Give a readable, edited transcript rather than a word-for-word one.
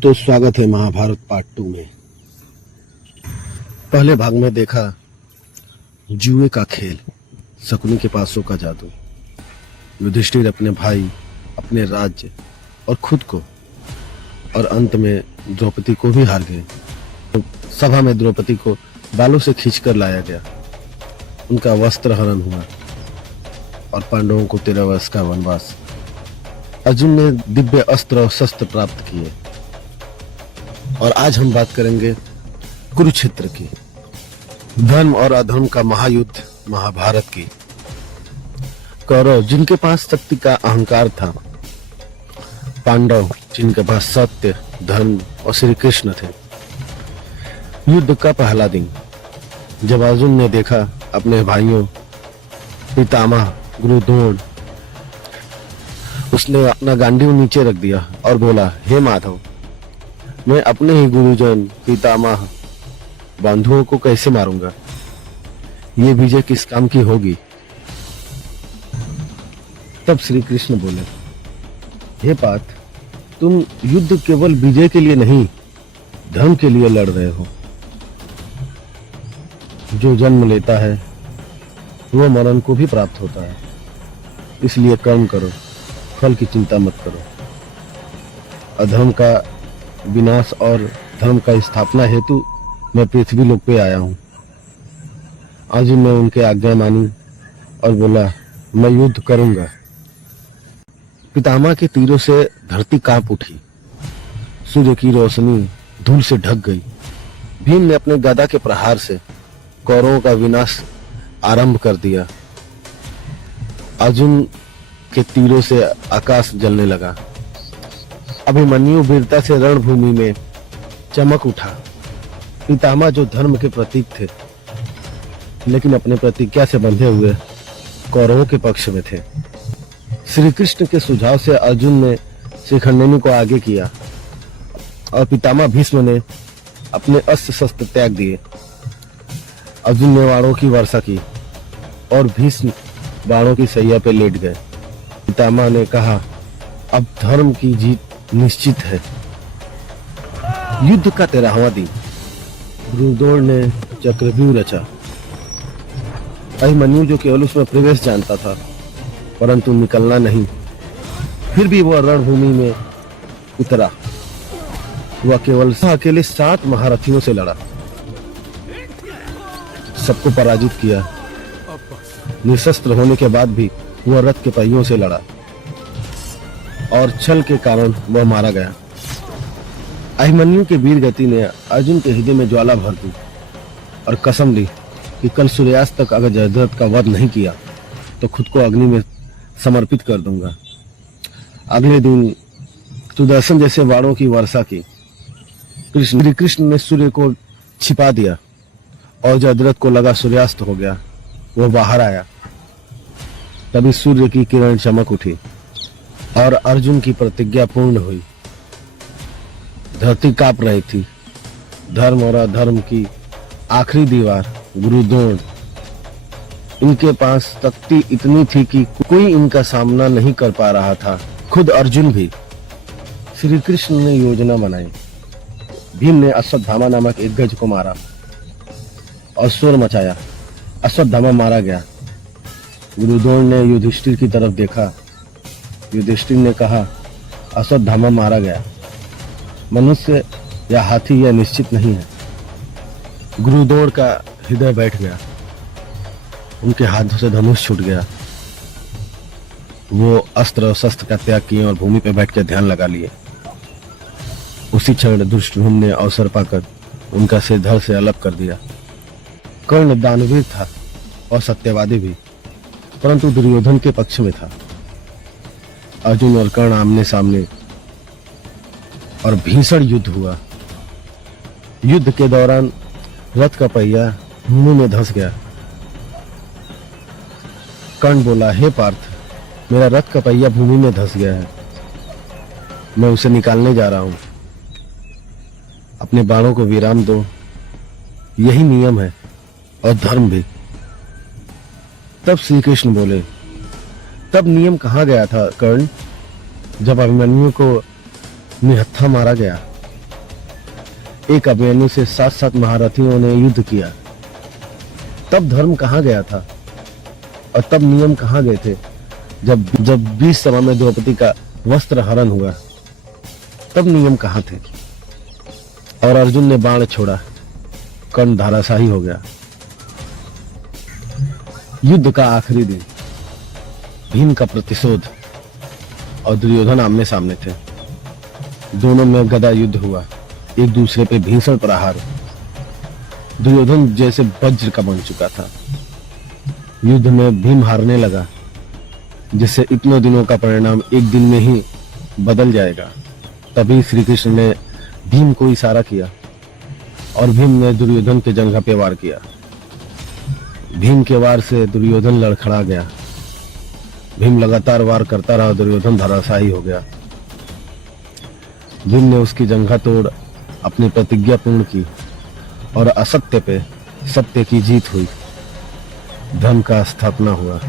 दोस्तों, स्वागत है महाभारत पार्ट 2 में। पहले भाग में देखा जुए का खेल, शकुनी के पासों का जादू। युधिष्ठिर अपने भाई, अपने राज्य और खुद को, और अंत में द्रौपदी को भी हार गए। तो सभा में द्रौपदी को बालों से खींचकर लाया गया, उनका वस्त्र हरण हुआ और पांडवों को 13 वर्ष का वनवास। अर्जुन ने दिव्य अस्त्र और शस्त्र प्राप्त किए। और आज हम बात करेंगे कुरुक्षेत्र की, धर्म और अधर्म का महायुद्ध, महाभारत की। कौरव जिनके पास शक्ति का अहंकार था, पांडव जिनके पास सत्य, धर्म और श्री कृष्ण थे। युद्ध का पहला दिन जब अर्जुन ने देखा अपने भाइयों पितामह गुरु द्रोण, उसने अपना गांडीव नीचे रख दिया और बोला, हे माधव, मैं अपने ही गुरुजन पितामह बंधुओं को कैसे मारूंगा? ये विजय किस काम की होगी? तब श्री कृष्ण बोले, हे पार्थ, तुम युद्ध केवल विजय के लिए नहीं, धर्म के लिए लड़ रहे हो। जो जन्म लेता है वो मरण को भी प्राप्त होता है, इसलिए कर्म करो, फल की चिंता मत करो। अधर्म का विनाश और धर्म का स्थापना हेतु मैं पृथ्वी लोक पे आया हूँ। आज मैं उनके आज्ञा मानी और बोला, मैं युद्ध करूंगा। पितामह के तीरों से धरती कांप उठी, सूर्य की रोशनी धूल से ढक गई। भीम ने अपने गदा के प्रहार से कौरवों का विनाश आरंभ कर दिया। अर्जुन के तीरों से आकाश जलने लगा। अभिमन्यु वीरता से रणभूमि में चमक उठा। पितामह जो धर्म के प्रतीक थे, लेकिन अपने प्रतिज्ञा से बंधे हुए कौरवों के पक्ष में थे। श्री कृष्ण के सुझाव से अर्जुन ने शिखंडिनी को आगे किया और पितामह भीष्म ने अपने अस्त्र शस्त्र त्याग दिए। अर्जुन ने बाणों की वर्षा की और भीष्म बाणों की सैया पे लेट गए। पितामह ने कहा, अब धर्म की जीत निश्चित है। युद्ध का 13वां दिन गुरुद्रोण ने चक्रव्यूह रचा। अभिमन्यु जो केवल उसमें प्रवेश जानता था परंतु निकलना नहीं, फिर भी वह रणभूमि में उतरा। वह केवल अकेले 7 महारथियों से लड़ा, सबको पराजित किया। निशस्त्र होने के बाद भी वह रथ के पहियों से लड़ा और छल के कारण वह मारा गया। अभिमन्यु के वीर गति ने अर्जुन के हृदय में ज्वाला भर दी और कसम ली कि कल सूर्यास्त तक अगर जयद्रथ का वध नहीं किया तो खुद को अग्नि में समर्पित कर दूंगा। अगले दिन सुदर्शन जैसे बाणों की वर्षा की। कृष्ण ने सूर्य को छिपा दिया और जयद्रथ को लगा सूर्यास्त हो गया। वह बाहर आया, तभी सूर्य की किरण चमक उठी और अर्जुन की प्रतिज्ञा पूर्ण हुई। धरती कांप रही थी। धर्म और अधर्म की आखिरी दीवार गुरुद्रोण, इनके पास शक्ति इतनी थी कि कोई इनका सामना नहीं कर पा रहा था, खुद अर्जुन भी। श्री कृष्ण ने योजना बनाई। भीम ने अश्वत्थामा नामक एक गज को मारा और शोर मचाया। अश्वत्थामा मारा गया। गुरुद्रोण ने युधिष्ठिर की तरफ देखा। युधिष्ठिर ने कहा, अश्वत्थामा मारा गया। मनुष्य या हाथी यह निश्चित नहीं है। गुरुद्रोण का हृदय बैठ गया। उनके हाथों से धनुष छूट गया। वो अस्त्र और शस्त्र का त्याग किए और भूमि पर बैठ कर ध्यान लगा लिए। उसी क्षण दुष्टद्युम्न ने अवसर पाकर उनका सिर धड़ से अलग कर दिया। कर्ण दानवीर था और सत्यवादी भी, परंतु दुर्योधन के पक्ष में था। अर्जुन और कर्ण आमने सामने और भीषण युद्ध हुआ। युद्ध के दौरान रथ का पहिया भूमि में धंस गया। कर्ण बोला, हे पार्थ, मेरा रथ का पहिया भूमि में धंस गया है, मैं उसे निकालने जा रहा हूं। अपने बाणों को विराम दो, यही नियम है और धर्म भी। तब श्री कृष्ण बोले, तब नियम कहाँ गया था कर्ण, जब अभिमन्यु को निहत्था मारा गया। एक अभिमन्यु से 7-7 महारथियों ने युद्ध किया। तब धर्म कहाँ गया था और तब नियम कहाँ गए थे? जब 20 सभा में द्रौपदी का वस्त्र हरण हुआ, तब नियम कहाँ थे? और अर्जुन ने बाण छोड़ा, कर्ण धाराशाही हो गया। युद्ध का आखिरी दिन, भीम का प्रतिशोध और दुर्योधन आमने सामने थे। दोनों में गदा युद्ध हुआ, एक दूसरे पे भीषण प्रहार। दुर्योधन जैसे वज्र का बन चुका था। युद्ध में भीम हारने लगा, जिससे इतने दिनों का परिणाम एक दिन में ही बदल जाएगा। तभी श्री कृष्ण ने भीम को इशारा किया और भीम ने दुर्योधन के जंघा पे वार किया। भीम के वार से दुर्योधन लड़खड़ा गया। भीम लगातार वार करता रहा, दुर्योधन धराशायी हो गया। भीम ने उसकी जंघा तोड़ अपनी प्रतिज्ञा पूर्ण की और असत्य पे सत्य की जीत हुई। धर्म का स्थापना हुआ।